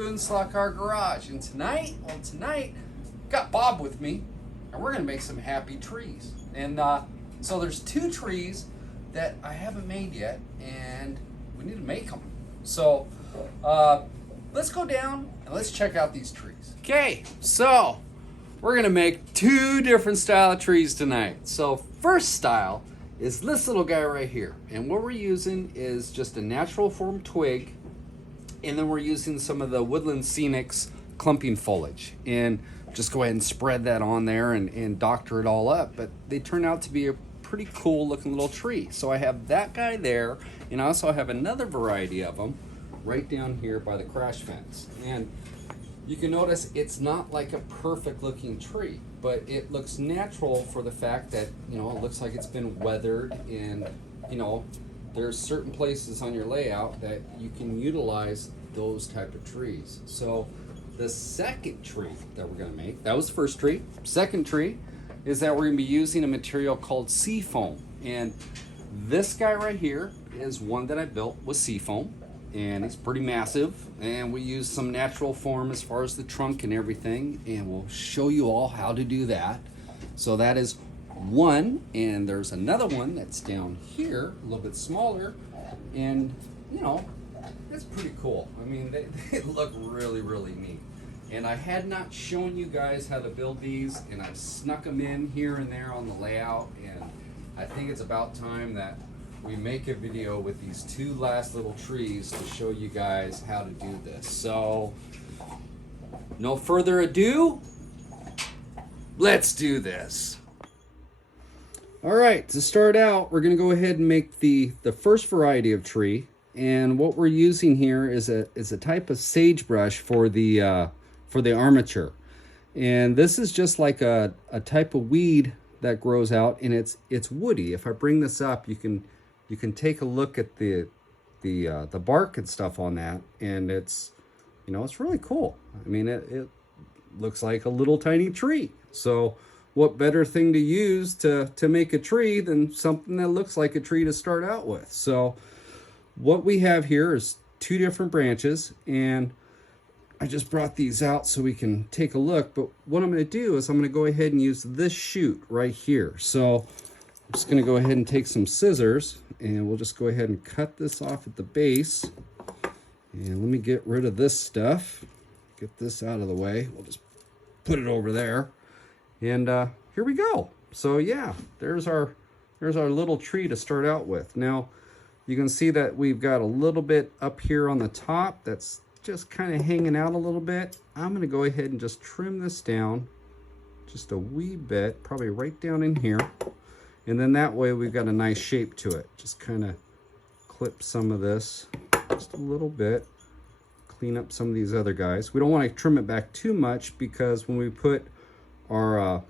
Spoon Slot Car Garage, and tonight, got Bob with me, and we're gonna make some happy trees. And so there's two trees that I haven't made yet, and we need to make them. So let's go down and let's check out these trees. Okay, so we're gonna make two different style of trees tonight. So first style is this little guy right here, and what we're using is just a natural form twig, and then we're using some of the woodland scenics clumping foliage, and just go ahead and spread that on there and doctor it all up. But they turn out to be a pretty cool looking little tree. So I have that guy there, and I also have another variety of them right down here by the crash fence. And you can notice it's not like a perfect looking tree, but it looks natural for the fact that, you know, it looks like it's been weathered, and, you know, there's certain places on your layout that you can utilize those type of trees. So the second tree that we're gonna make, that was the first tree. Second tree is that we're gonna be using a material called Seafoam. And this guy right here is one that I built with Seafoam, and it's pretty massive. And we use some natural form as far as the trunk and everything, and we'll show you all how to do that. So that is one, and there's another one that's down here, a little bit smaller, and you know, it's pretty cool. I mean, they look really, really neat. And I had not shown you guys how to build these, and I've snuck them in here and there on the layout, and I think it's about time that we make a video with these two last little trees to show you guys how to do this. So, no further ado, let's do this. All right, to start out, we're gonna go ahead and make the first variety of tree. And what we're using here is a type of sagebrush for the armature. And this is just like a type of weed that grows out, and it's woody. If I bring this up, you can take a look at the bark and stuff on that, and it's, you know, it's really cool. I mean, it looks like a little tiny tree. So what better thing to use to make a tree than something that looks like a tree to start out with? So what we have here is two different branches, and I just brought these out so we can take a look. But what I'm going to do is I'm going to go ahead and use this shoot right here. So I'm just going to go ahead and take some scissors, and we'll just go ahead and cut this off at the base. And let me get rid of this stuff. Get this out of the way. We'll just put it over there. And here we go. So yeah, there's our little tree to start out with. Now, you can see that we've got a little bit up here on the top that's just kind of hanging out a little bit. I'm going to go ahead and just trim this down just a wee bit, probably right down in here. And then that way we've got a nice shape to it. Just kind of clip some of this just a little bit. Clean up some of these other guys. We don't want to trim it back too much, because when we put our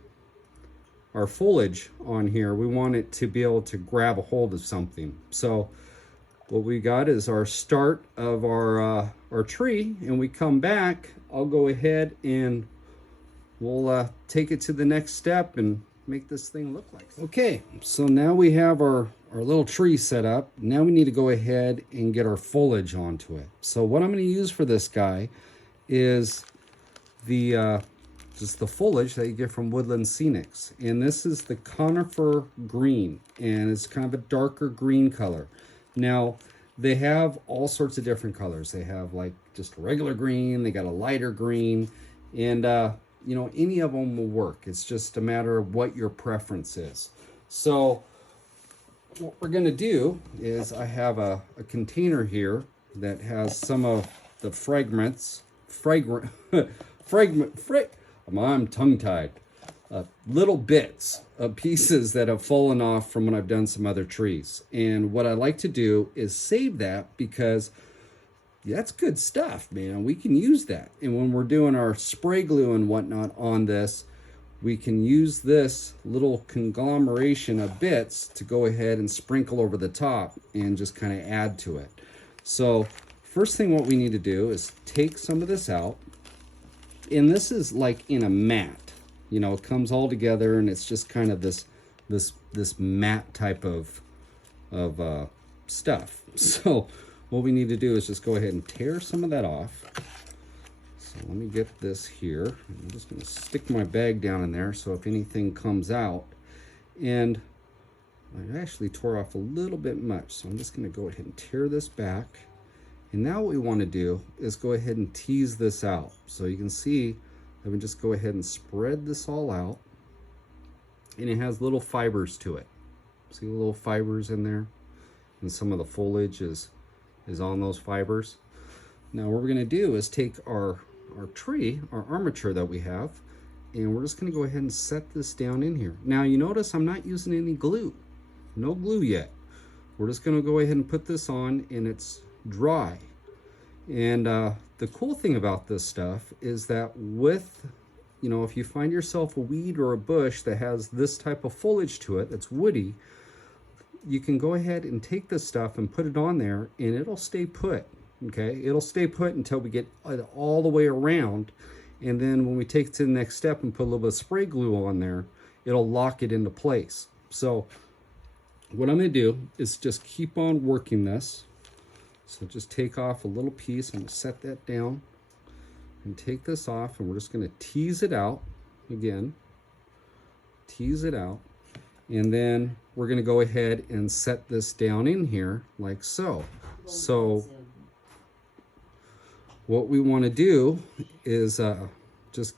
foliage on here, we want it to be able to grab a hold of something. So what we got is our start of our tree, and we come back, I'll go ahead and we'll take it to the next step and make this thing look like something. Okay, so now we have our little tree set up. Now we need to go ahead and get our foliage onto it. So what I'm going to use for this guy is just the foliage that you get from Woodland Scenics. And this is the conifer green, and it's kind of a darker green color. Now, they have all sorts of different colors. They have like just regular green, they got a lighter green, and you know, any of them will work. It's just a matter of what your preference is. So what we're gonna do is I have a container here that has some of the I'm tongue-tied. Little bits of pieces that have fallen off from when I've done some other trees. And what I like to do is save that, because that's good stuff, man. We can use that. And when we're doing our spray glue and whatnot on this, we can use this little conglomeration of bits to go ahead and sprinkle over the top and just kind of add to it. So first thing what we need to do is take some of this out. And this is like in a mat. You know, it comes all together, and it's just kind of this mat type of stuff. So what we need to do is just go ahead and tear some of that off. So let me get this here. I'm just going to stick my bag down in there so if anything comes out. And I actually tore off a little bit much, so I'm just going to go ahead and tear this back. And now what we want to do is go ahead and tease this out. So you can see, I can just go ahead and spread this all out. And it has little fibers to it. See the little fibers in there? And some of the foliage is on those fibers. Now what we're going to do is take our tree, our armature that we have, and we're just going to go ahead and set this down in here. Now you notice I'm not using any glue. No glue yet. We're just going to go ahead and put this on, and it's dry. And the cool thing about this stuff is that with, if you find yourself a weed or a bush that has this type of foliage to it, that's woody, you can go ahead and take this stuff and put it on there, and it'll stay put. Okay, it'll stay put until we get it all the way around, and then when we take it to the next step and put a little bit of spray glue on there, it'll lock it into place. So what I'm going to do is just keep on working this. So just take off a little piece. I'm going to set that down and take this off, and we're just going to tease it out again. Tease it out, and then we're going to go ahead and set this down in here like so. So what we want to do is just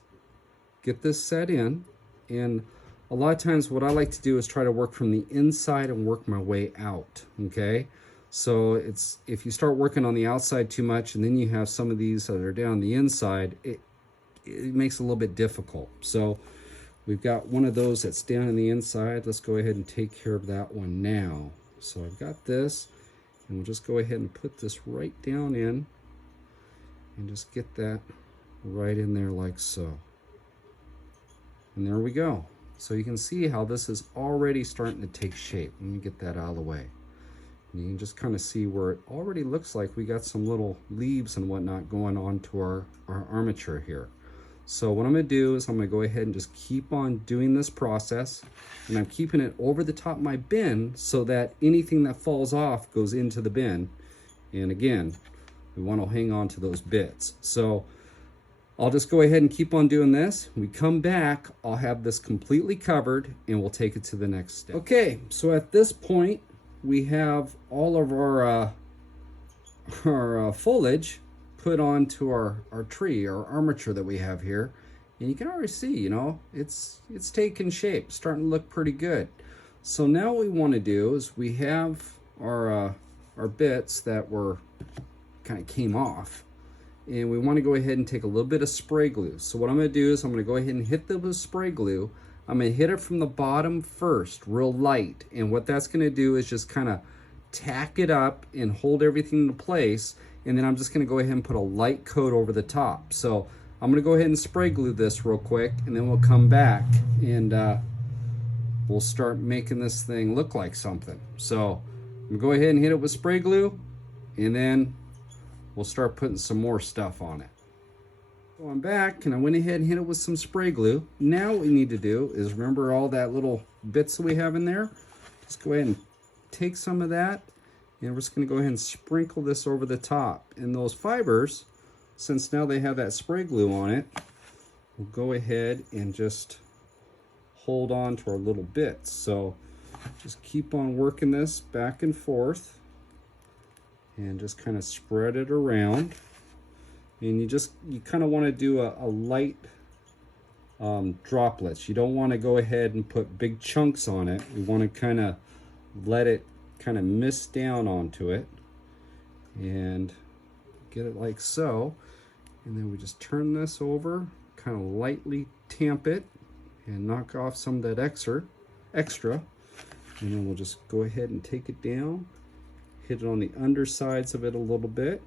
get this set in, and a lot of times what I like to do is try to work from the inside and work my way out. Okay, so it's, if you start working on the outside too much and then you have some of these that are down the inside, it makes it a little bit difficult. So we've got one of those that's down on the inside. Let's go ahead and take care of that one now. So I've got this, and we'll just go ahead and put this right down in, and just get that right in there like so. And there we go. So you can see how this is already starting to take shape. Let me get that out of the way. And you can just kind of see where it already looks like we got some little leaves and whatnot going on to our armature here. So what I'm going to do is I'm going to go ahead and just keep on doing this process, and I'm keeping it over the top of my bin so that anything that falls off goes into the bin. And again, we want to hang on to those bits. So I'll just go ahead and keep on doing this. When we come back, I'll have this completely covered, and we'll take it to the next step. Okay, so at this point, we have all of our foliage put onto our tree, our armature that we have here. And you can already see, it's taking shape, starting to look pretty good. So now what we want to do is we have our bits that were kind of came off, and we want to go ahead and take a little bit of spray glue. So what I'm going to do is I'm going to go ahead and hit them with spray glue. I'm going to hit it from the bottom first, real light, and what that's going to do is just kind of tack it up and hold everything into place, and then I'm just going to go ahead and put a light coat over the top. So I'm going to go ahead and spray glue this real quick, and then we'll come back and we'll start making this thing look like something. So I'm going to go ahead and hit it with spray glue, and then we'll start putting some more stuff on it. So I'm back, and I went ahead and hit it with some spray glue. Now what we need to do is, remember all that little bits that we have in there? Just go ahead and take some of that, and we're just going to go ahead and sprinkle this over the top. And those fibers, since now they have that spray glue on it, we'll go ahead and just hold on to our little bits. So just keep on working this back and forth, and just kind of spread it around. And you kind of want to do a light droplets. You don't want to go ahead and put big chunks on it. We want to kind of let it kind of mist down onto it and get it like so. And then we just turn this over, kind of lightly tamp it and knock off some of that extra. And then we'll just go ahead and take it down, hit it on the undersides of it a little bit.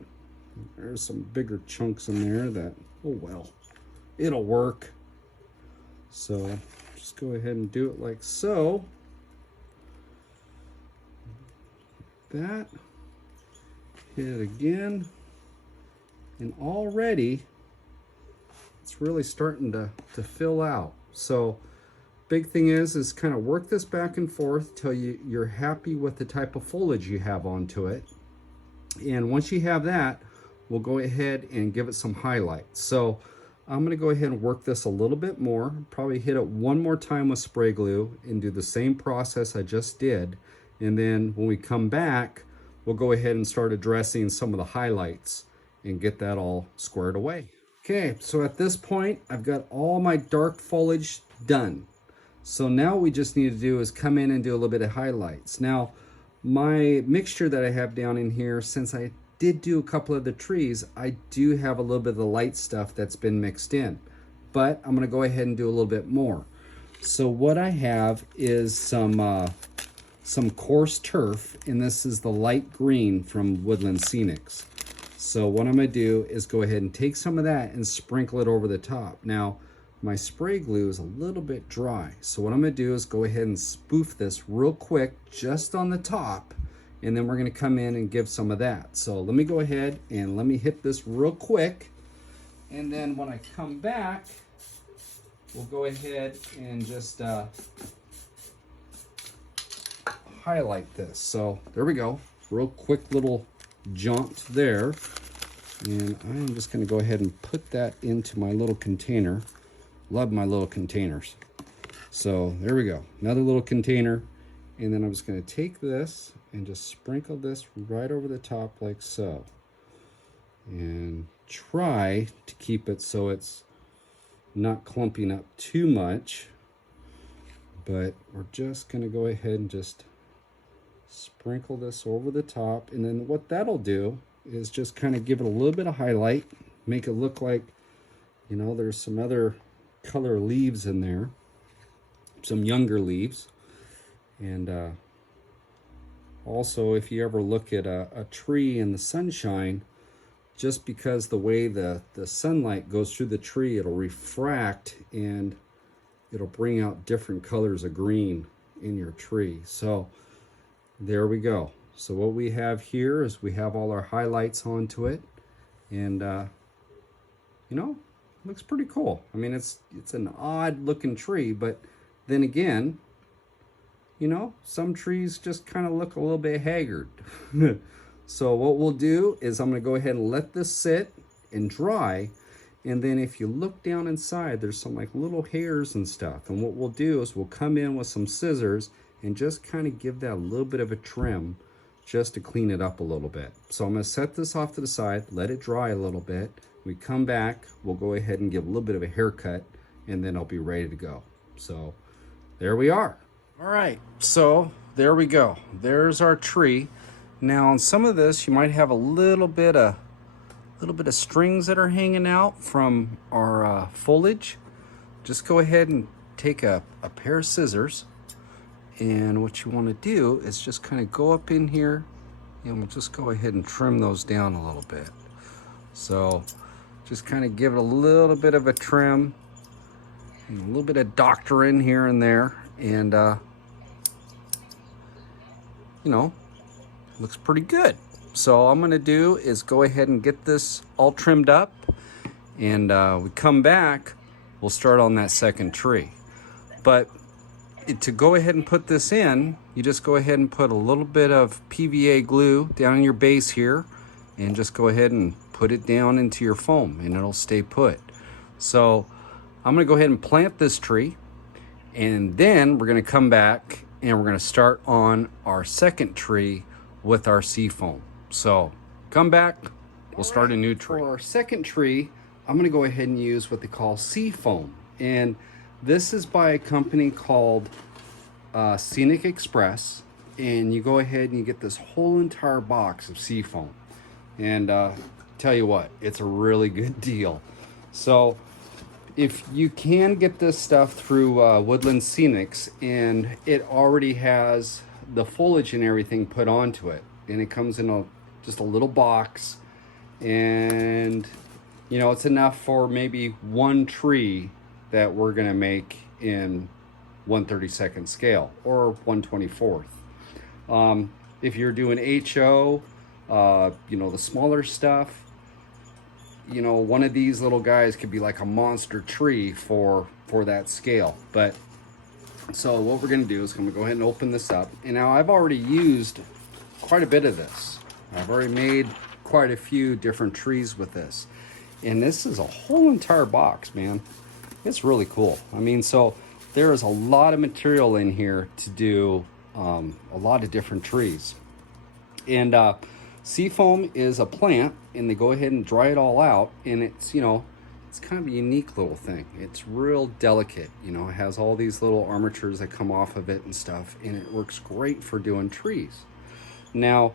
There's some bigger chunks in there that, oh well, it'll work. So just go ahead and do it like so. That, hit it again, and already it's really starting to fill out. So big thing is kind of work this back and forth till you're happy with the type of foliage you have onto it. And once you have that, we'll go ahead and give it some highlights. So I'm going to go ahead and work this a little bit more, probably hit it one more time with spray glue and do the same process I just did. And then when we come back, we'll go ahead and start addressing some of the highlights and get that all squared away. Okay, so at this point, I've got all my dark foliage done. So now what we just need to do is come in and do a little bit of highlights. Now, my mixture that I have down in here, since I did do a couple of the trees, I do have a little bit of the light stuff that's been mixed in, but I'm gonna go ahead and do a little bit more. So what I have is some coarse turf, and this is the light green from Woodland Scenics. So what I'm gonna do is go ahead and take some of that and sprinkle it over the top. Now, my spray glue is a little bit dry, so what I'm gonna do is go ahead and spoof this real quick just on the top, and then we're gonna come in and give some of that. So let me go ahead and let me hit this real quick, and then when I come back, we'll go ahead and just highlight this. So there we go, real quick little jaunt there. And I'm just gonna go ahead and put that into my little container. Love my little containers. So there we go, another little container. And then I'm just gonna take this and just sprinkle this right over the top like so. And try to keep it so it's not clumping up too much. But we're just gonna go ahead and just sprinkle this over the top. And then what that'll do is just kind of give it a little bit of highlight, make it look like, you know, there's some other color leaves in there, some younger leaves. And also, if you ever look at a tree in the sunshine, just because the way the sunlight goes through the tree, it'll refract and it'll bring out different colors of green in your tree. So there we go. So what we have here is we have all our highlights onto it, and you know, it looks pretty cool. I mean, it's an odd looking tree, but then again, you know, some trees just kind of look a little bit haggard. So what we'll do is I'm going to go ahead and let this sit and dry. And then if you look down inside, there's some like little hairs and stuff. And what we'll do is we'll come in with some scissors and just kind of give that a little bit of a trim just to clean it up a little bit. So I'm going to set this off to the side, let it dry a little bit. We come back, we'll go ahead and give a little bit of a haircut, and then I'll be ready to go. So there we are. All right, so there we go. There's our tree. Now on some of this, you might have a little bit of strings that are hanging out from our foliage. Just go ahead and take a pair of scissors, and what you want to do is just kind of go up in here, and we'll just go ahead and trim those down a little bit. So just kind of give it a little bit of a trim, and a little bit of doctoring here and there, and you know, looks pretty good. So all I'm gonna do is go ahead and get this all trimmed up, and we come back, we'll start on that second tree. But to go ahead and put this in, you just go ahead and put a little bit of PVA glue down in your base here, and just go ahead and put it down into your foam, and it'll stay put. So I'm gonna go ahead and plant this tree, and then we're gonna come back and we're gonna start on our second tree with our Seafoam. So come back, we'll start a new tree. For our second tree, I'm gonna go ahead and use what they call Seafoam. And this is by a company called Scenic Express. And you go ahead and you get this whole entire box of Seafoam. And tell you what, it's a really good deal. So if you can get this stuff through Woodland Scenics, and it already has the foliage and everything put onto it, and it comes in just a little box, and you know, it's enough for maybe one tree that we're gonna make in 1/32 scale or 1/24. If you're doing HO, you know, the smaller stuff, you know, one of these little guys could be like a monster tree for that scale. But so what we're gonna do is I'm gonna go ahead and open this up. And now I've already used quite a bit of this. I've already made quite a few different trees with this. And this is a whole entire box, man. It's really cool. I mean, so there is a lot of material in here to do a lot of different trees. And seafoam is a plant, and they go ahead and dry it all out, and it's, you know, it's kind of a unique little thing. It's real delicate, you know, it has all these little armatures that come off of it and stuff, and it works great for doing trees. Now,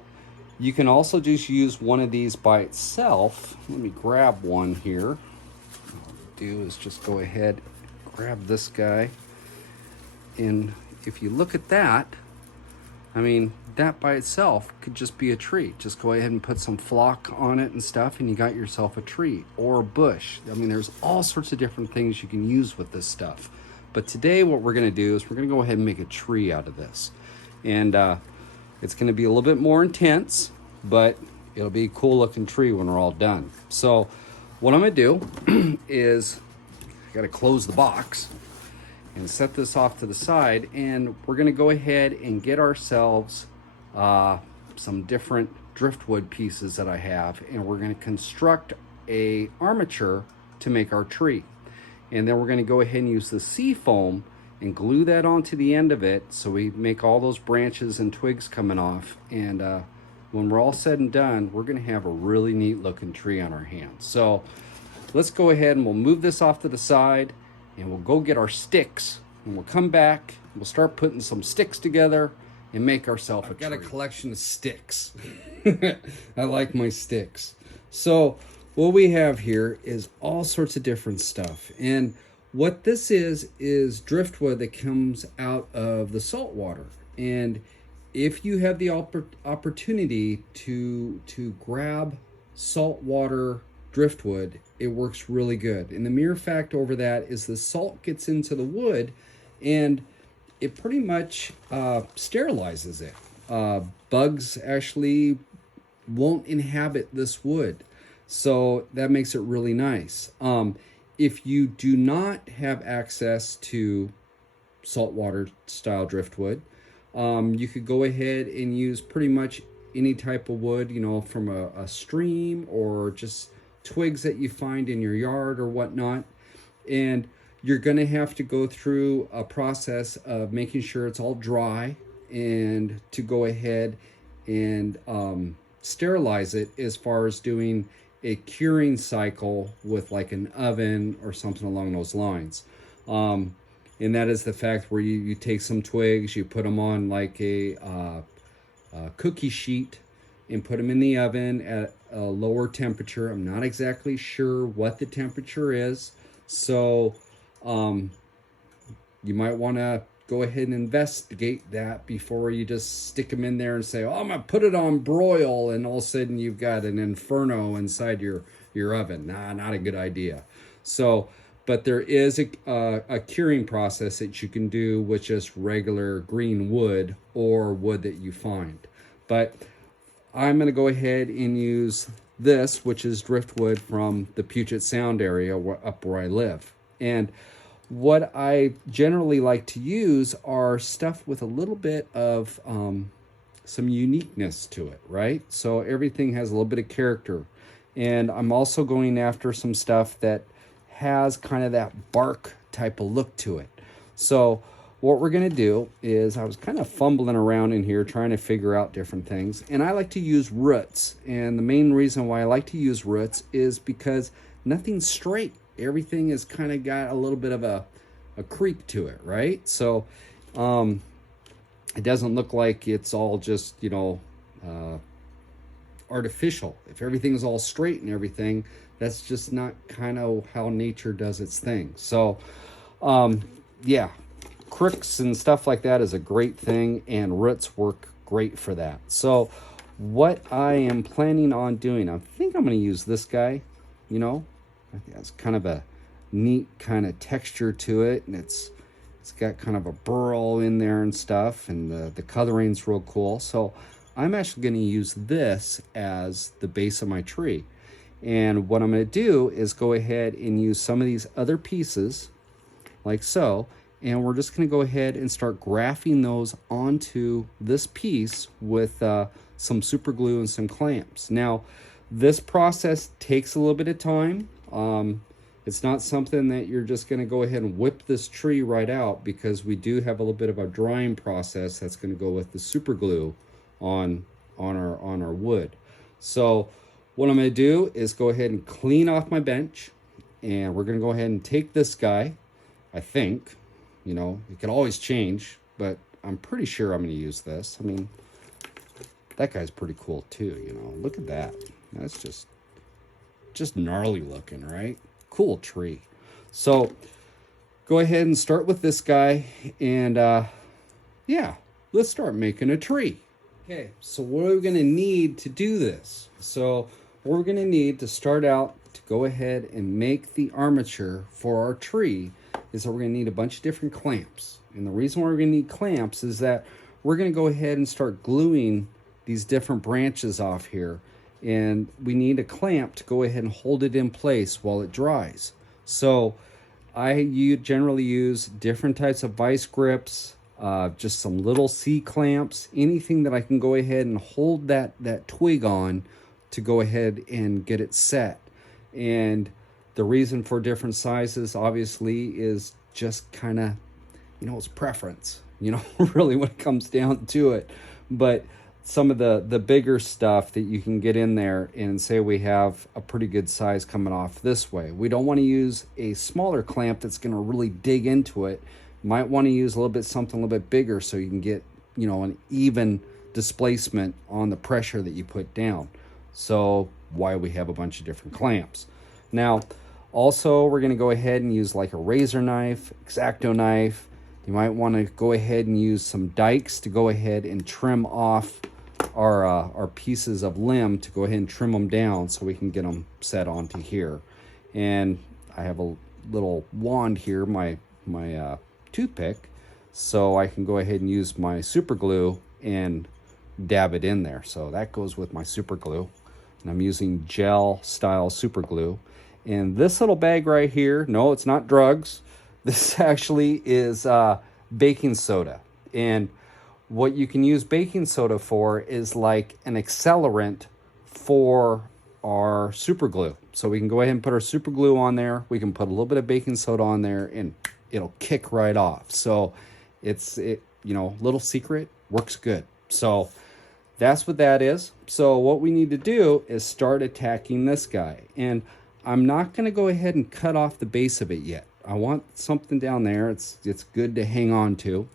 you can also just use one of these by itself. Let me grab one here. What I'll do is just go ahead, grab this guy, and if you look at that, I mean, that by itself could just be a tree. Just go ahead and put some flock on it and stuff, and you got yourself a tree or a bush. I mean, there's all sorts of different things you can use with this stuff. But today what we're gonna do is we're gonna go ahead and make a tree out of this. And it's gonna be a little bit more intense, but it'll be a cool looking tree when we're all done. So what I'm gonna do is, I gotta close the box and set this off to the side, and we're gonna go ahead and get ourselves some different driftwood pieces that I have, and we're gonna construct a armature to make our tree. And then we're gonna go ahead and use the seafoam and glue that onto the end of it, so we make all those branches and twigs coming off. And when we're all said and done, we're gonna have a really neat looking tree on our hands. So let's go ahead and we'll move this off to the side, and we'll go get our sticks, and we'll come back, we'll start putting some sticks together and make ourselves a tree. I've got a collection of sticks. I like my sticks. So what we have here is all sorts of different stuff. And what this is driftwood that comes out of the salt water. And if you have the opportunity to grab saltwater driftwood, it works really good. And the mere fact over that is the salt gets into the wood and it pretty much sterilizes it. Bugs actually won't inhabit this wood, so that makes it really nice. If you do not have access to saltwater style driftwood, you could go ahead and use pretty much any type of wood, you know, from a stream or just twigs that you find in your yard or whatnot. And you're going to have to go through a process of making sure it's all dry, and to go ahead and sterilize it, as far as doing a curing cycle with like an oven or something along those lines. And that is the fact where you take some twigs, you put them on like a cookie sheet and put them in the oven at a lower temperature. I'm not exactly sure what the temperature is, so you might want to go ahead and investigate that before you just stick them in there and say, oh, I'm gonna put it on broil, and all of a sudden you've got an inferno inside your oven. Nah, not a good idea. So, but there is a curing process that you can do with just regular green wood or wood that you find. But I'm gonna go ahead and use this, which is driftwood from the Puget Sound area up where I live. And what I generally like to use are stuff with a little bit of some uniqueness to it, right? So everything has a little bit of character. And I'm also going after some stuff that has kind of that bark type of look to it. So what we're gonna do is, I was kind of fumbling around in here trying to figure out different things, and I like to use roots. And the main reason why I like to use roots is because nothing's straight. Everything is kind of got a little bit of a creep to it, right? So it doesn't look like it's all just, you know, artificial. If everything's all straight and everything, that's just not kind of how nature does its thing. So yeah, crooks and stuff like that is a great thing, and roots work great for that. So what I am planning on doing, I think I'm going to use this guy. You know, I think that's kind of a neat kind of texture to it, and it's got kind of a burl in there and stuff, and the coloring's real cool. So I'm actually going to use this as the base of my tree. And what I'm going to do is go ahead and use some of these other pieces like so, and we're just going to go ahead and start graphing those onto this piece with some super glue and some clamps. Now, This process takes a little bit of time. It's not something that you're just going to go ahead and whip this tree right out, because we do have a little bit of a drying process that's going to go with the super glue on our wood. So what I'm going to do is go ahead and clean off my bench, and we're going to go ahead and take this guy. I think, it could always change, but I'm pretty sure I'm going to use this. I mean, that guy's pretty cool too. Look at that. That's just gnarly looking, right? Cool tree. So go ahead and start with this guy, and yeah, let's start making a tree. Okay, so what are we going to need to do this? So what we're going to need to start out to go ahead and make the armature for our tree is that we're going to need a bunch of different clamps. And the reason why we're going to need clamps is that we're going to go ahead and start gluing these different branches off here. And we need a clamp to go ahead and hold it in place while it dries. So I generally use different types of vice grips, just some little C-clamps, anything that I can go ahead and hold that twig on to go ahead and get it set. And the reason for different sizes, obviously, is just kind of, it's preference, really when it comes down to it. But some of the bigger stuff that you can get in there, and say we have a pretty good size coming off this way. We don't want to use a smaller clamp that's going to really dig into it. You might want to use something a little bit bigger so you can get, an even displacement on the pressure that you put down. So why we have a bunch of different clamps. Now, also, we're going to go ahead and use like a razor knife, X-Acto knife. You might want to go ahead and use some dikes to go ahead and trim off our pieces of limb, to go ahead and trim them down so we can get them set onto here. And I have a little wand here, my toothpick, so I can go ahead and use my super glue and dab it in there. So that goes with my super glue, and I'm using gel style super glue. And this little bag right here, no, it's not drugs. This actually is baking soda. And what you can use baking soda for is like an accelerant for our super glue. So we can go ahead and put our super glue on there. We can put a little bit of baking soda on there, and it'll kick right off. So it's little secret, works good. So that's what that is. So what we need to do is start attacking this guy. And I'm not going to go ahead and cut off the base of it yet. I want something down there. It's good to hang on to.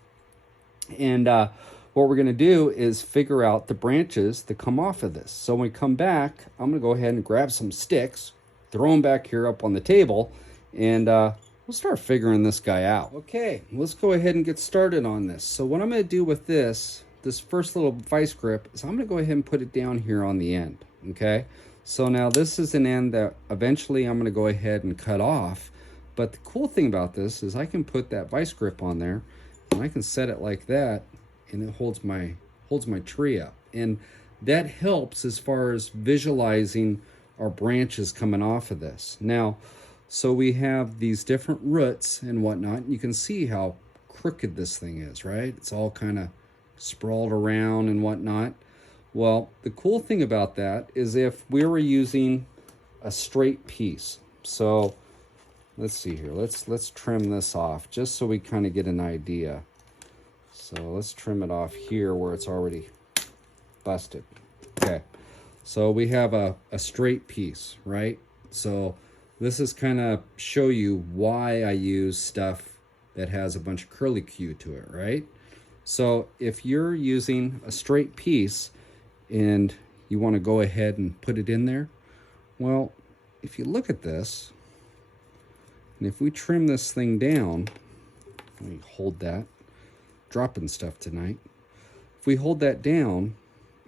And what we're going to do is figure out the branches that come off of this. So when we come back, I'm going to go ahead and grab some sticks, throw them back here up on the table, and we'll start figuring this guy out. Okay, let's go ahead and get started on this. So what I'm going to do with this first little vice grip is I'm going to go ahead and put it down here on the end. Okay, so now this is an end that eventually I'm going to go ahead and cut off. But the cool thing about this is I can put that vice grip on there, and I can set it like that, and it holds my tree up. And that helps as far as visualizing our branches coming off of this. Now, so we have these different roots and whatnot, and you can see how crooked this thing is, right? It's all kind of sprawled around and whatnot. Well, the cool thing about that is if we were using a straight piece. So let's see here. Let's trim this off just so we kind of get an idea. So let's trim it off here where it's already busted. Okay. So we have a straight piece, right? So this is kind of show you why I use stuff that has a bunch of curly Q to it, right? So if you're using a straight piece and you want to go ahead and put it in there, well, if you look at this, and if we trim this thing down, let me hold that, dropping stuff tonight. If we hold that down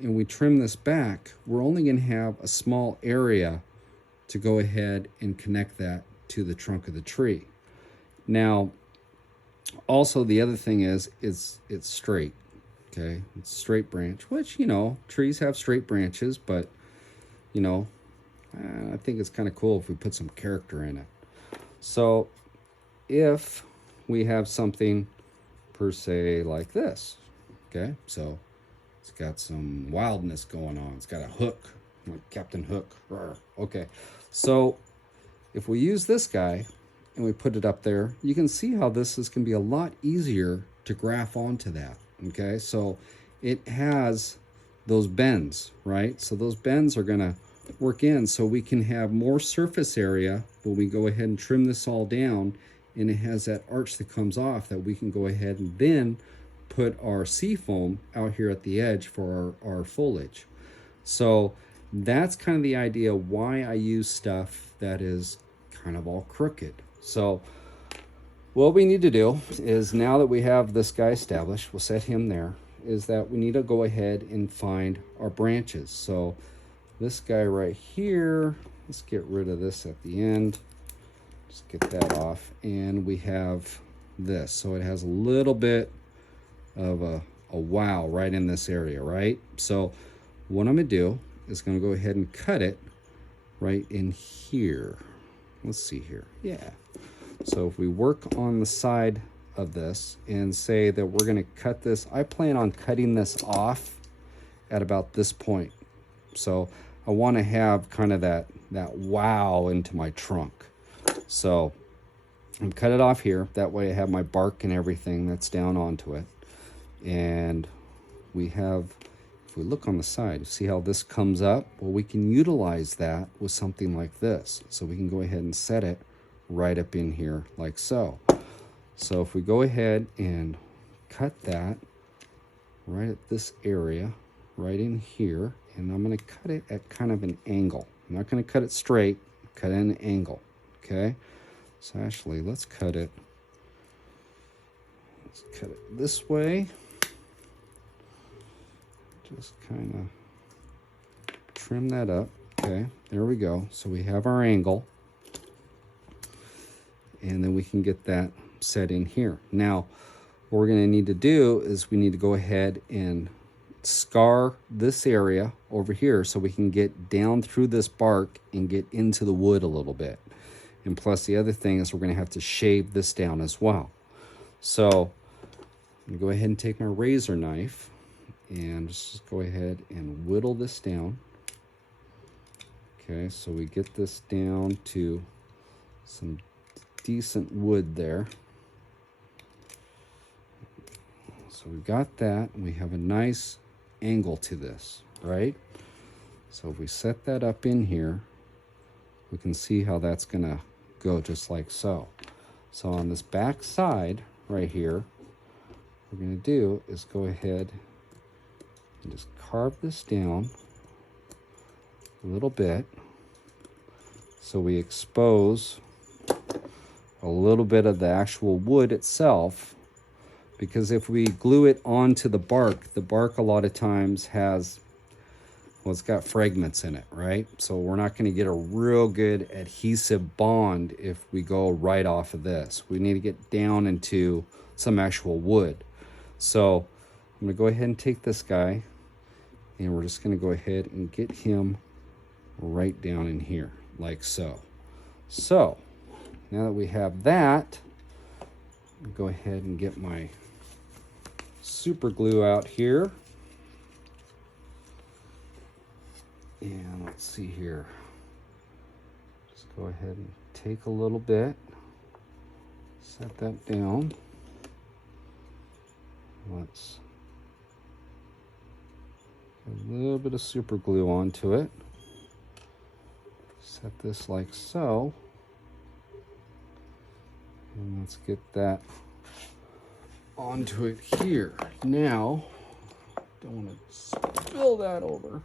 and we trim this back, we're only going to have a small area to go ahead and connect that to the trunk of the tree. Now, also the other thing is it's straight, okay? It's a straight branch, which, trees have straight branches, but, I think it's kind of cool if we put some character in it. So if we have something per se like this, okay, so it's got some wildness going on. It's got a hook, like Captain Hook. Rawr. Okay, so if we use this guy and we put it up there, you can see how this is going to be a lot easier to graph onto that. Okay, so it has those bends, right? So those bends are going to work in so we can have more surface area when we go ahead and trim this all down, and it has that arch that comes off that we can go ahead and then put our seafoam out here at the edge for our foliage. So that's kind of the idea why I use stuff that is kind of all crooked. So what we need to do is, now that we have this guy established, we'll set him there, is that we need to go ahead and find our branches. So this guy right here, let's get rid of this at the end. Just get that off. And we have this. So it has a little bit of a wow right in this area, right? So what I'm going to do is going to go ahead and cut it right in here. Let's see here. Yeah. So if we work on the side of this and say that we're going to cut this, I plan on cutting this off at about this point. So I want to have kind of that wow into my trunk. So I'm cut it off here. That way I have my bark and everything that's down onto it. And we have, if we look on the side, see how this comes up? Well, we can utilize that with something like this. So we can go ahead and set it right up in here like so. So if we go ahead and cut that right at this area, right in here, and I'm going to cut it at kind of an angle. I'm not going to cut it straight, cut it at an angle, okay? So actually, let's cut it this way. Just kind of trim that up, okay? There we go. So we have our angle, and then we can get that set in here. Now, what we're going to need to do is we need to go ahead and scar this area over here so we can get down through this bark and get into the wood a little bit. And plus the other thing is we're going to have to shave this down as well. So I'm going to go ahead and take my razor knife and just go ahead and whittle this down. Okay, so we get this down to some decent wood there. So we got that, and we have a nice angle to this, right? So if we set that up in here, we can see how that's gonna go just like so. So on this back side right here, what we're gonna do is go ahead and just carve this down a little bit so we expose a little bit of the actual wood itself, because if we glue it onto the bark a lot of times has, well, it's got fragments in it, right? So we're not going to get a real good adhesive bond if we go right off of this. We need to get down into some actual wood. So I'm going to go ahead and take this guy, and we're just going to go ahead and get him right down in here like so. So now that we have that, I'll go ahead and get my super glue out here. And let's see here. Just go ahead and take a little bit, set that down. Let's get a little bit of super glue onto it. Set this like so. And let's get that onto it here. Now, don't want to spill that over.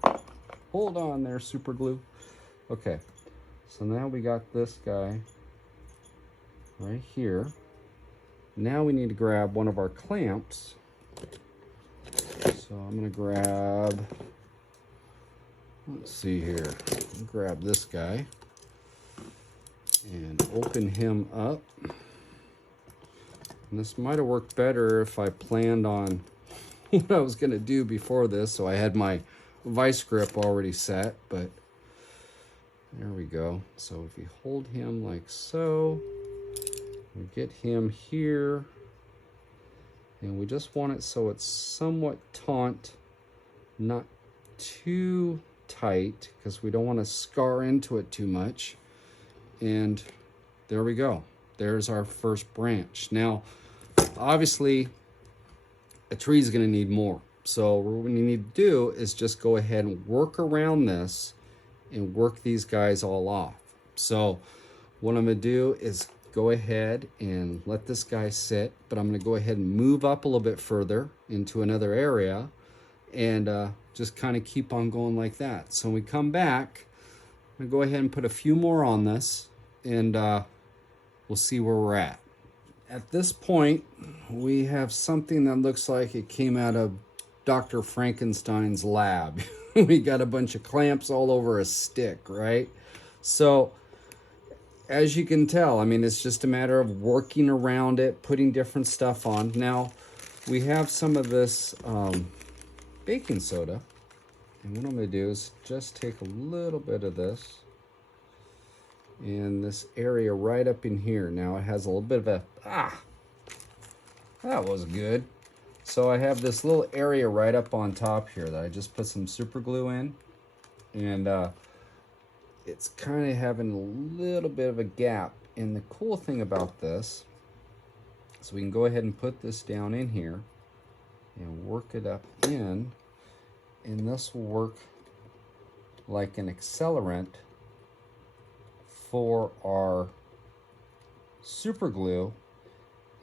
Hold on there, super glue. Okay, so now we got this guy right here. Now we need to grab one of our clamps. So I'm going to grab, let's see here, grab this guy and open him up. And this might have worked better if I planned on what I was going to do before this, so I had my vice grip already set, but there we go. So if you hold him like so, we get him here, and we just want it so it's somewhat taut, not too tight because we don't want to scar into it too much. And there we go. There's our first branch. Now, obviously, a tree is going to need more. So what we need to do is just go ahead and work around this and work these guys all off. So what I'm going to do is go ahead and let this guy sit, but I'm going to go ahead and move up a little bit further into another area and just kind of keep on going like that. So when we come back, I'm going to go ahead and put a few more on this, and we'll see where we're at. At this point, we have something that looks like it came out of Dr. Frankenstein's lab. We got a bunch of clamps all over a stick, right? So as you can tell, I mean, it's just a matter of working around it, putting different stuff on. Now, we have some of this baking soda. And what I'm going to do is just take a little bit of this in this area right up in here. Now, it has a little bit of a, that was good. So I have this little area right up on top here that I just put some super glue in. And it's kind of having a little bit of a gap. And the cool thing about this, so we can go ahead and put this down in here and work it up in, and this will work like an accelerant for our super glue.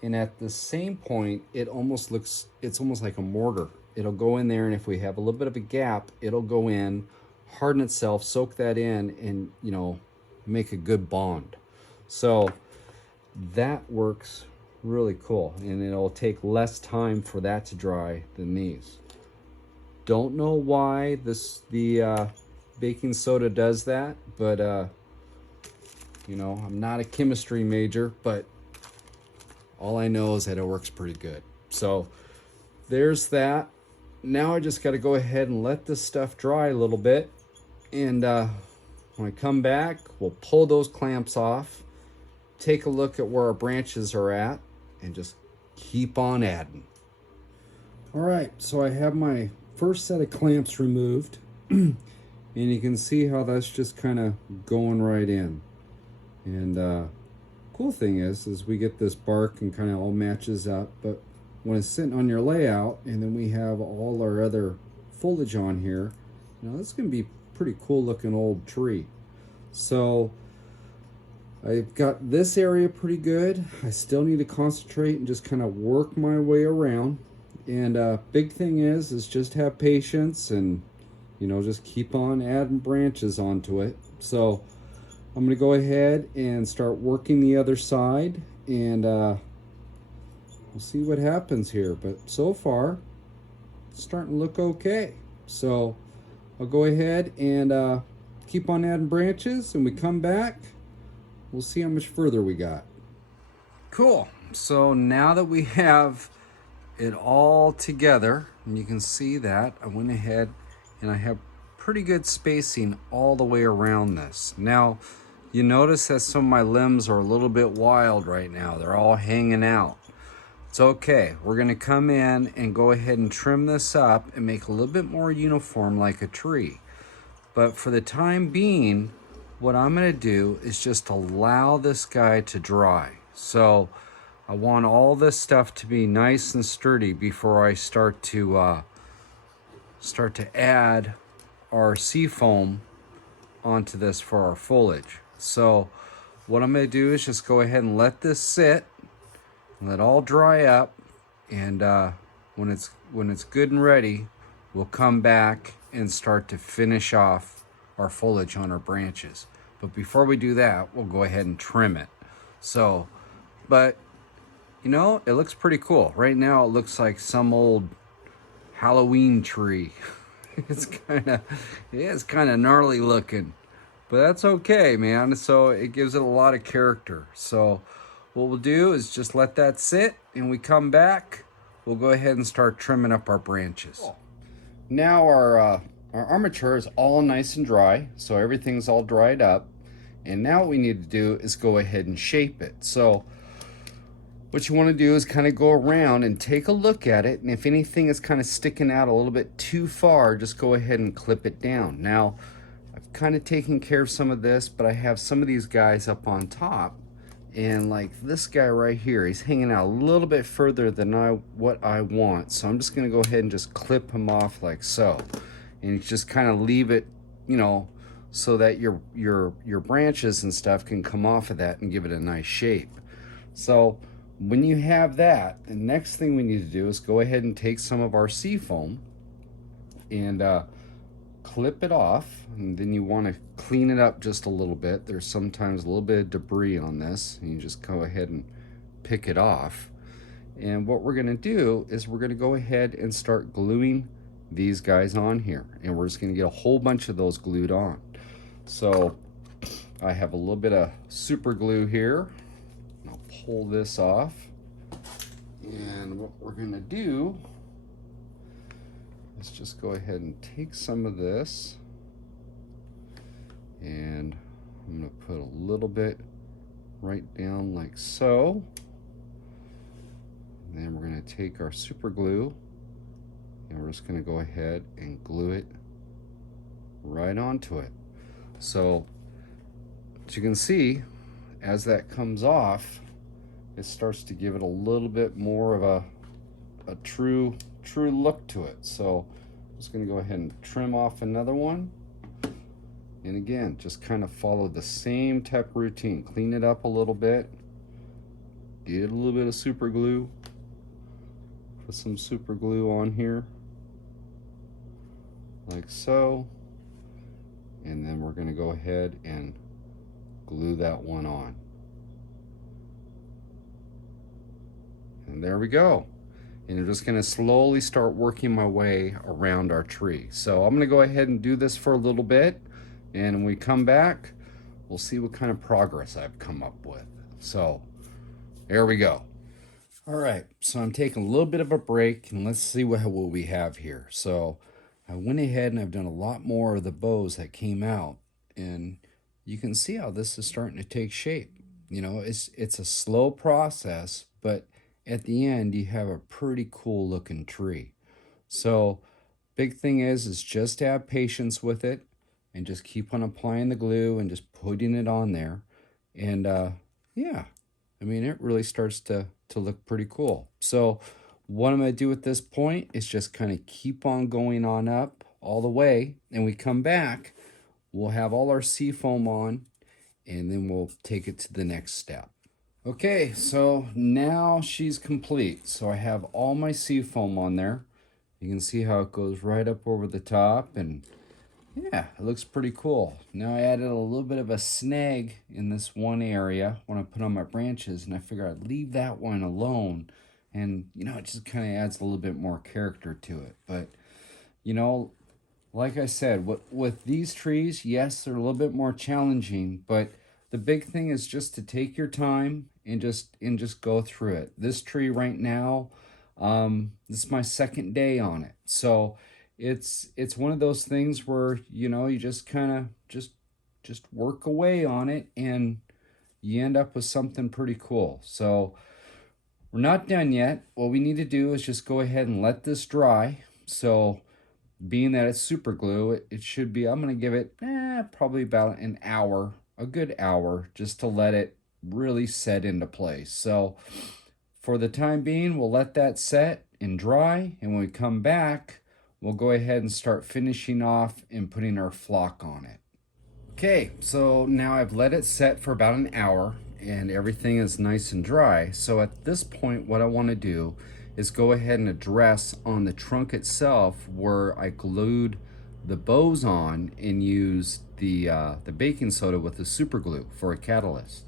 And at the same point, it's almost like a mortar. It'll go in there, and if we have a little bit of a gap, it'll go in, harden itself, soak that in, and, you know, make a good bond. So that works really cool, and it'll take less time for that to dry than these. Don't know why the baking soda does that, but you know, I'm not a chemistry major, but all I know is that it works pretty good. So there's that. Now I just got to go ahead and let this stuff dry a little bit. And when I come back, we'll pull those clamps off, take a look at where our branches are at, and just keep on adding. All right, so I have my first set of clamps removed. And you can see how that's just kind of going right in. And cool thing is we get this bark and kind of all matches up, but when it's sitting on your layout and then we have all our other foliage on here, you know, that's going to be pretty cool looking old tree. So I've got this area pretty good. I still need to concentrate and just kind of work my way around. And big thing is just have patience and, you know, just keep on adding branches onto it. So I'm going to go ahead and start working the other side, and we'll see what happens here. But so far, it's starting to look okay. So I'll go ahead and keep on adding branches, and we come back, we'll see how much further we got. Cool. So now that we have it all together, and you can see that I went ahead and I have pretty good spacing all the way around this. Now, you notice that some of my limbs are a little bit wild right now. They're all hanging out. It's okay. We're going to come in and go ahead and trim this up and make a little bit more uniform like a tree. But for the time being, what I'm going to do is just allow this guy to dry. So I want all this stuff to be nice and sturdy before I start to add our seafoam onto this for our foliage. So what I'm going to do is just go ahead and let this sit, let it all dry up, and when it's good and ready, we'll come back and start to finish off our foliage on our branches. But before we do that, we'll go ahead and trim it. So, but you know, it looks pretty cool. Right now it looks like some old Halloween tree. It's kind of gnarly looking. But that's okay, man. So it gives it a lot of character. So what we'll do is just let that sit, and we come back, we'll go ahead and start trimming up our branches. Cool. Now our armature is all nice and dry, so everything's all dried up. And now what we need to do is go ahead and shape it. So what you want to do is kind of go around and take a look at it, and if anything is kind of sticking out a little bit too far, just go ahead and clip it down. Now, I've kind of taken care of some of this, but I have some of these guys up on top, and like this guy right here, he's hanging out a little bit further than what I want, so I'm just going to go ahead and just clip him off like so, and you just kind of leave it, you know, so that your branches and stuff can come off of that and give it a nice shape. So when you have that, the next thing we need to do is go ahead and take some of our Seafoam and clip it off, and then you want to clean it up just a little bit. There's sometimes a little bit of debris on this, and you just go ahead and pick it off. And what we're going to do is we're going to go ahead and start gluing these guys on here, and we're just going to get a whole bunch of those glued on. So I have a little bit of super glue here. I'll pull this off, and what we're going to do is just go ahead and take some of this, and I'm going to put a little bit right down like so, and then we're going to take our super glue and we're just going to go ahead and glue it right onto it. So as you can see, as that comes off, it starts to give it a little bit more of a true look to it. So I'm just going to go ahead and trim off another one, and again, just kind of follow the same type of routine. Clean it up a little bit, get a little bit of super glue, put some super glue on here like so, and then we're going to go ahead and glue that one on. And there we go. And I'm just going to slowly start working my way around our tree. So I'm going to go ahead and do this for a little bit, and when we come back, we'll see what kind of progress I've come up with. So there we go. All right, so I'm taking a little bit of a break, and let's see what we have here. So I went ahead and I've done a lot more of the bows that came out, and you can see how this is starting to take shape. You know, it's a slow process, but at the end you have a pretty cool looking tree. So big thing is just to have patience with it and just keep on applying the glue and just putting it on there. And yeah, I mean, it really starts to look pretty cool. So what I'm going to do at this point is just kind of keep on going on up all the way, and we come back, we'll have all our Seafoam on, and then we'll take it to the next step. Okay, so now she's complete. So I have all my Seafoam on there. You can see how it goes right up over the top, and yeah, it looks pretty cool. Now I added a little bit of a snag in this one area when I put on my branches, and I figured I'd leave that one alone, and you know, it just kind of adds a little bit more character to it. But you know, like I said, with these trees, yes, they're a little bit more challenging, but the big thing is just to take your time and just go through it. This tree right now, this is my second day on it. So it's one of those things where, you know, you just kind of just work away on it, and you end up with something pretty cool. So we're not done yet. What we need to do is just go ahead and let this dry. So being that it's super glue, it should be, I'm going to give it probably about an hour, a good hour, just to let it really set into place. So for the time being, we'll let that set and dry, and when we come back, we'll go ahead and start finishing off and putting our flock on it. Okay, so now I've let it set for about an hour, and everything is nice and dry. So at this point, what I want to do is go ahead and address on the trunk itself where I glued the bows on and used the baking soda with the super glue for a catalyst.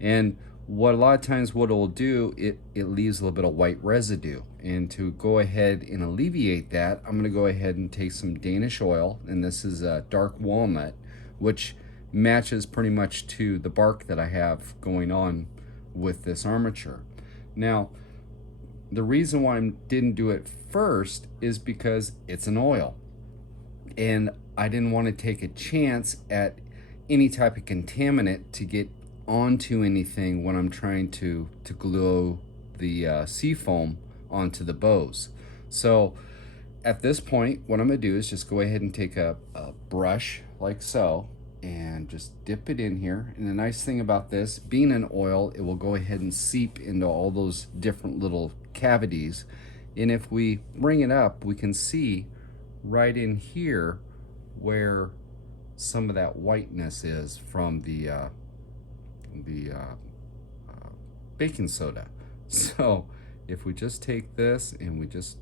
And what a lot of times what it'll do, it leaves a little bit of white residue. And to go ahead and alleviate that, I'm going to go ahead and take some Danish oil, and this is a dark walnut, which matches pretty much to the bark that I have going on with this armature. Now, the reason why I didn't do it first is because it's an oil, and I didn't want to take a chance at any type of contaminant to get onto anything when I'm trying to glue the Seafoam onto the bows. So at this point, what I'm gonna do is just go ahead and take a brush like so and just dip it in here. And the nice thing about this, being an oil, it will go ahead and seep into all those different little cavities. And if we bring it up, we can see right in here where some of that whiteness is from the baking soda. So if we just take this and we just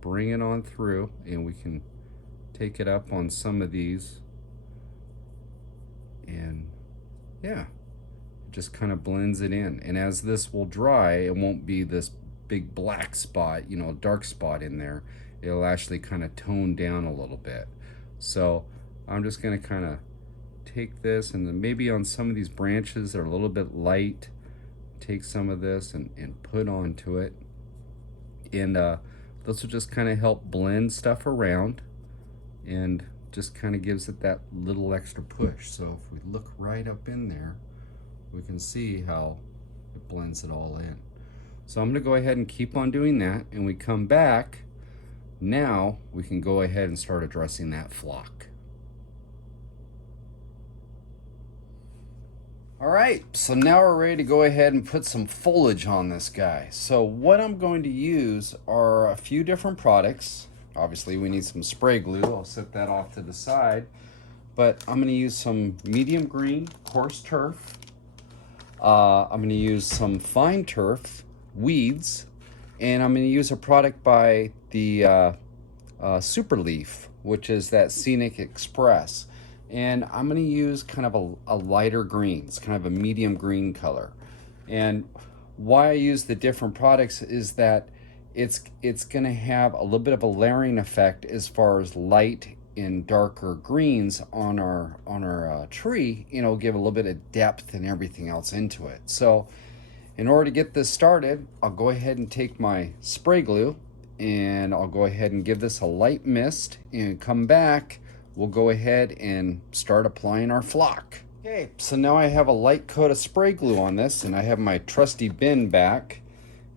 bring it on through, and we can take it up on some of these, and yeah, it just kind of blends it in. And as this will dry, it won't be this big black spot, you know, dark spot in there. It'll actually kind of tone down a little bit. So I'm just going to kind of take this, and then maybe on some of these branches that are a little bit light, take some of this and put onto it. And this will just kind of help blend stuff around and just kind of gives it that little extra push. So if we look right up in there, we can see how it blends it all in. So I'm going to go ahead and keep on doing that, and we come back. Now we can go ahead and start addressing that flock. All right, so now we're ready to go ahead and put some foliage on this guy. So what I'm going to use are a few different products. Obviously we need some spray glue. I'll set that off to the side. But I'm gonna use some medium green coarse turf. I'm gonna use some fine turf, weeds, and I'm gonna use a product by the Super Leaf, which is that Scenic Express. And I'm going to use kind of a lighter green. It's kind of a medium green color. And why I use the different products is that it's going to have a little bit of a layering effect as far as light and darker greens on our tree. You know, give a little bit of depth and everything else into it. So in order to get this started, I'll go ahead and take my spray glue, and I'll go ahead and give this a light mist, and come back. We'll go ahead and start applying our flock. Okay, so now I have a light coat of spray glue on this, and I have my trusty bin back.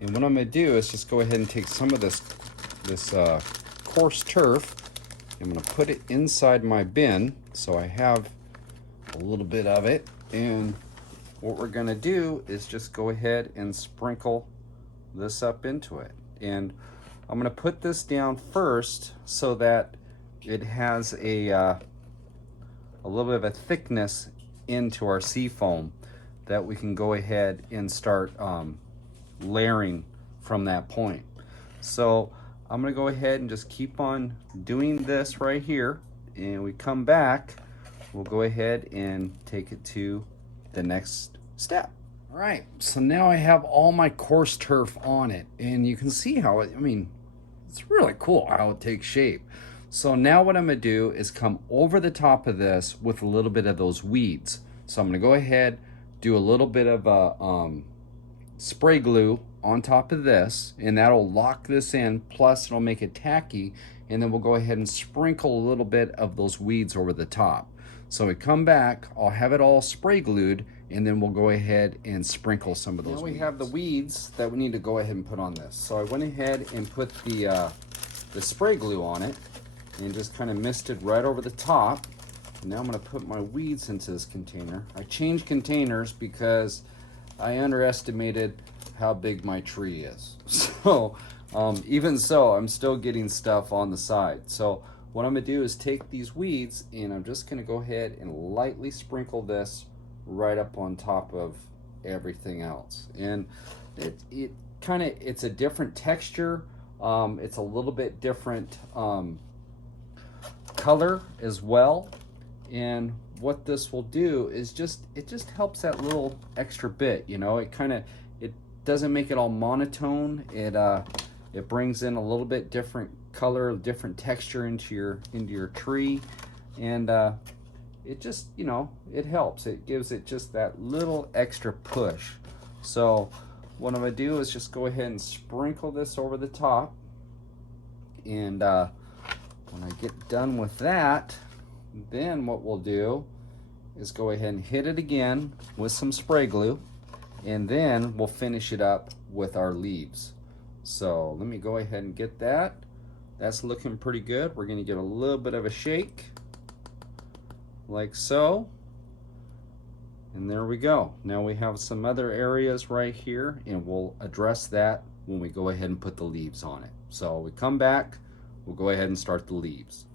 And what I'm gonna do is just go ahead and take some of this coarse turf. I'm gonna put it inside my bin, so I have a little bit of it. And what we're gonna do is just go ahead and sprinkle this up into it. And I'm gonna put this down first so that it has a little bit of a thickness into our Seafoam that we can go ahead and start layering from that point. So I'm gonna go ahead and just keep on doing this right here, and we come back, we'll go ahead and take it to the next step. All right, so now I have all my coarse turf on it, and you can see how it, I mean, it's really cool how it takes shape. So now what I'm gonna do is come over the top of this with a little bit of those weeds. So I'm gonna go ahead, do a little bit of a spray glue on top of this, and that'll lock this in, plus it'll make it tacky, and then we'll go ahead and sprinkle a little bit of those weeds over the top. So we come back, I'll have it all spray glued, and then we'll go ahead and sprinkle some of those weeds. Now we have the weeds that we need to go ahead and put on this. So I went ahead and put the spray glue on it, and just kind of misted right over the top. And now I'm going to put my weeds into this container. I changed containers because I underestimated how big my tree is. So even so, I'm still getting stuff on the side. So what I'm going to do is take these weeds, and I'm just going to go ahead and lightly sprinkle this right up on top of everything else. And it's a different texture. It's a little bit different color as well, and what this will do is it just helps that little extra bit, you know. It doesn't make it all monotone. It brings in a little bit different color, different texture into your tree, and it just, you know, it helps. It gives it just that little extra push. So what I'm gonna do is just go ahead and sprinkle this over the top, and when I get done with that, then what we'll do is go ahead and hit it again with some spray glue, and then we'll finish it up with our leaves. So let me go ahead and get that. That's looking pretty good. We're going to give a little bit of a shake, like so. And there we go. Now we have some other areas right here, and we'll address that when we go ahead and put the leaves on it. So we come back, we'll go ahead and start the leaves.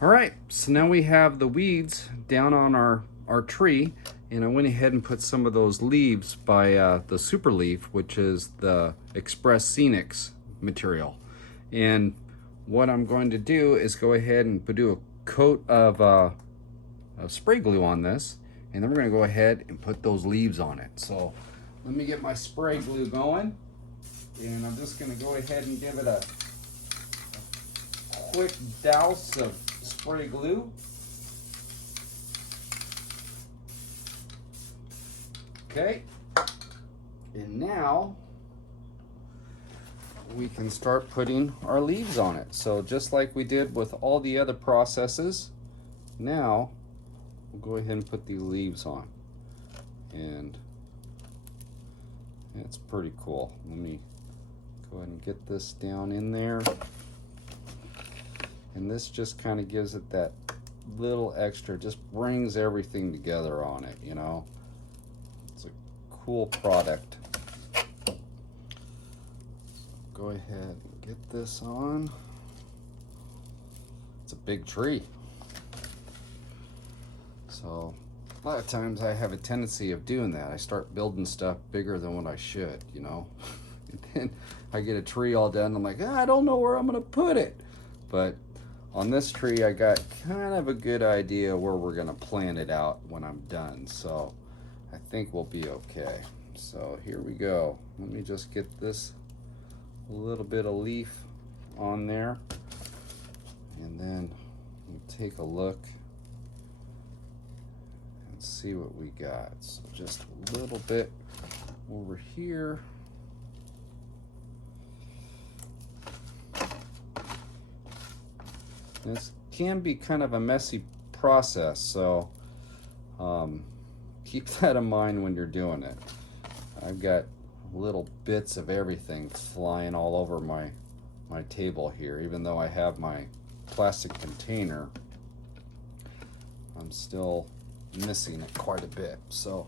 All right, so now we have the weeds down on our tree, and I went ahead and put some of those leaves by the super leaf, which is the Express Scenics material. And what I'm going to do is go ahead and do a coat of spray glue on this, and then we're going to go ahead and put those leaves on it. So let me get my spray glue going, and I'm just going to go ahead and give it a quick douse of spray glue. Okay, and now we can start putting our leaves on it. So just like we did with all the other processes, now we'll go ahead and put the leaves on, and it's pretty cool. Let me go ahead and get this down in there, and this just kind of gives it that little extra, just brings everything together on it, you know. It's a cool product. So go ahead and get this on. It's a big tree. So a lot of times I have a tendency of doing that. I start building stuff bigger than what I should, you know. And then I get a tree all done. I'm like, I don't know where I'm gonna put it. But on this tree, I got kind of a good idea where we're gonna plant it out when I'm done. So I think we'll be okay. So here we go. Let me just get this little bit of leaf on there, and then we'll take a look and see what we got. So just a little bit over here. This can be kind of a messy process, so keep that in mind when you're doing it. I've got little bits of everything flying all over my table here. Even though I have my plastic container, I'm still missing it quite a bit. So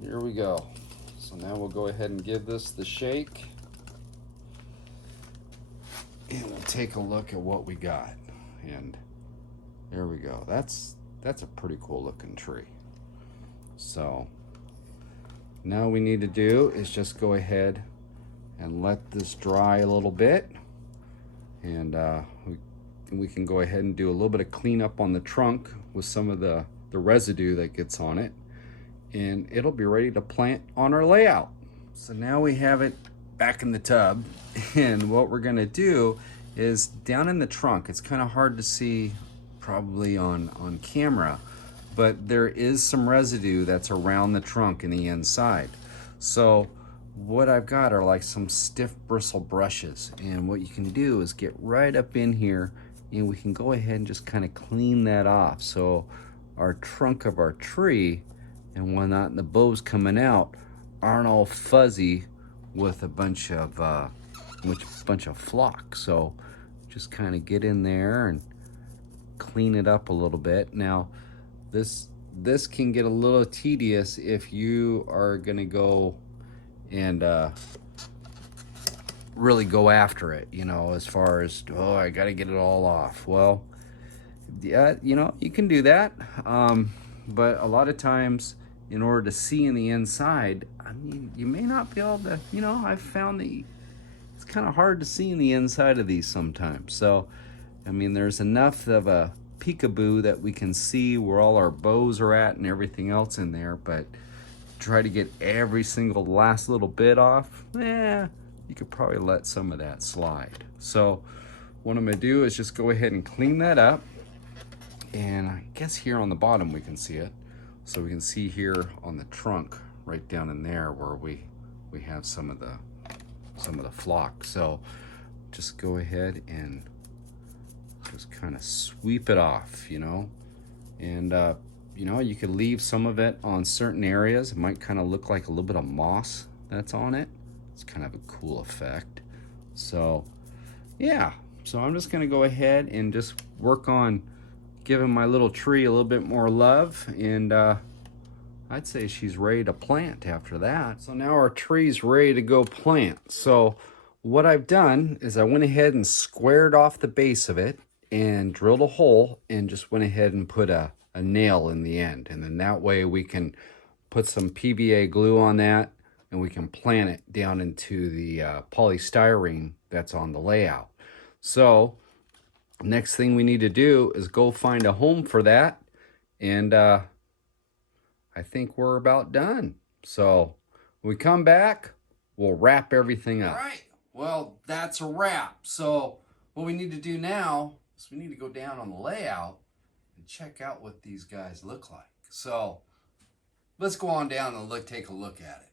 here we go. So now we'll go ahead and give this the shake, and we'll take a look at what we got. And there we go. That's a pretty cool looking tree. So now we need to do is just go ahead and let this dry a little bit, and we can go ahead and do a little bit of cleanup on the trunk with some of the residue that gets on it, and it'll be ready to plant on our layout. So now we have it back in the tub, and what we're gonna do is down in the trunk, it's kind of hard to see probably on camera, but there is some residue that's around the trunk and the inside. So what I've got are like some stiff bristle brushes, and what you can do is get right up in here, and we can go ahead and just kind of clean that off. So our trunk of our tree and whatnot, and the boughs coming out aren't all fuzzy with a bunch of flock. So just kind of get in there and clean it up a little bit. Now this can get a little tedious if you are gonna go and really go after it, you know, as far as, oh, I gotta get it all off. Well, yeah, you know, you can do that, but a lot of times in order to see in the inside, I mean, you may not be able to, you know, I've found that it's kind of hard to see in the inside of these sometimes. So I mean, there's enough of a peekaboo that we can see where all our bows are at and everything else in there, but try to get every single last little bit off, you could probably let some of that slide. So what I'm gonna do is just go ahead and clean that up, and I guess here on the bottom we can see it. So we can see here on the trunk right down in there where we have some of the flock. So just go ahead and just kind of sweep it off, you know. And you know, you could leave some of it on certain areas. It might kind of look like a little bit of moss that's on it. It's kind of a cool effect. So yeah, so I'm just gonna go ahead and just work on giving my little tree a little bit more love, and I'd say she's ready to plant after that. So now our tree's ready to go plant. So what I've done is I went ahead and squared off the base of it and drilled a hole and just went ahead and put a nail in the end. And then that way we can put some PVA glue on that and we can plant it down into the polystyrene that's on the layout. So next thing we need to do is go find a home for that. And I think we're about done. So when we come back, we'll wrap everything up. All right. Well, that's a wrap. So what we need to do now is we need to go down on the layout and check out what these guys look like. So let's go on down and take a look at it.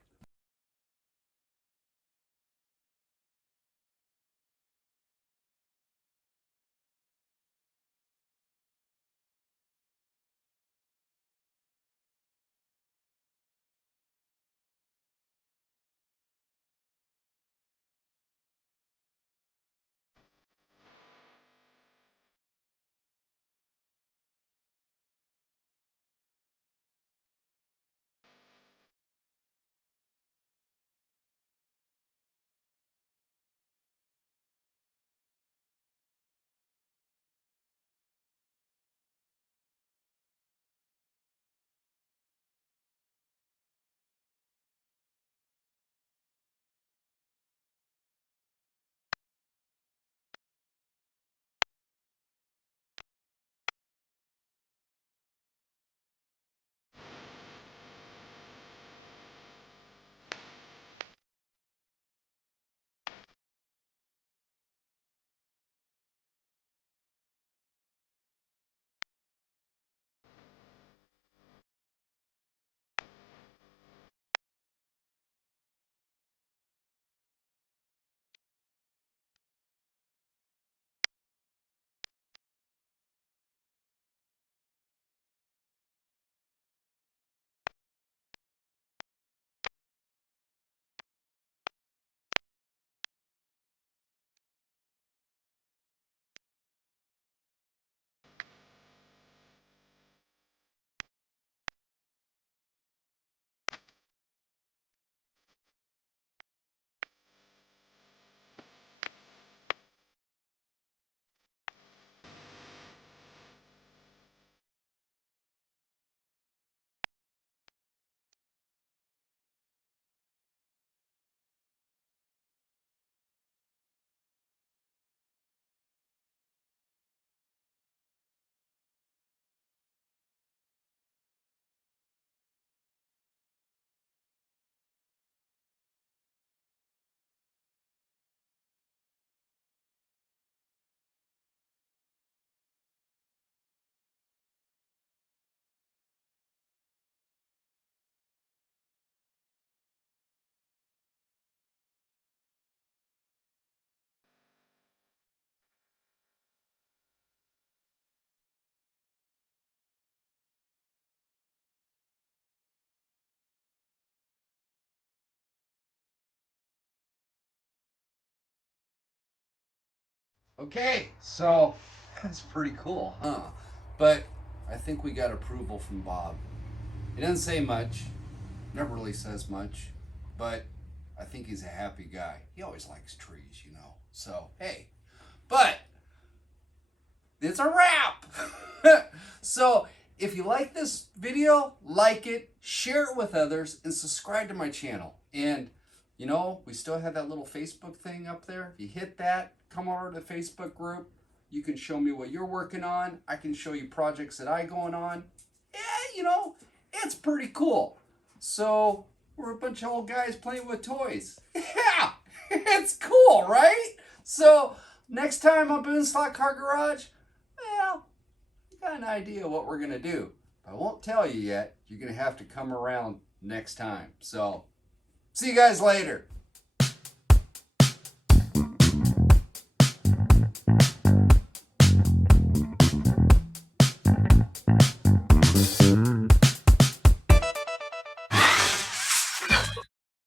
Okay, so that's pretty cool, huh? But I think we got approval from Bob. He doesn't say much, never really says much, but I think he's a happy guy. He always likes trees, you know. So, hey, but it's a wrap. So, if you like this video, like it, share it with others, and subscribe to my channel. And, you know, we still have that little Facebook thing up there. If you hit that, come over to the Facebook group. You can show me what you're working on. I can show you projects that I going on. Yeah, you know, it's pretty cool. So, we're a bunch of old guys playing with toys. Yeah, it's cool, right? So, next time on Boone's Slot Car Garage, well, you got an idea what we're going to do. I won't tell you yet. You're going to have to come around next time. So, see you guys later.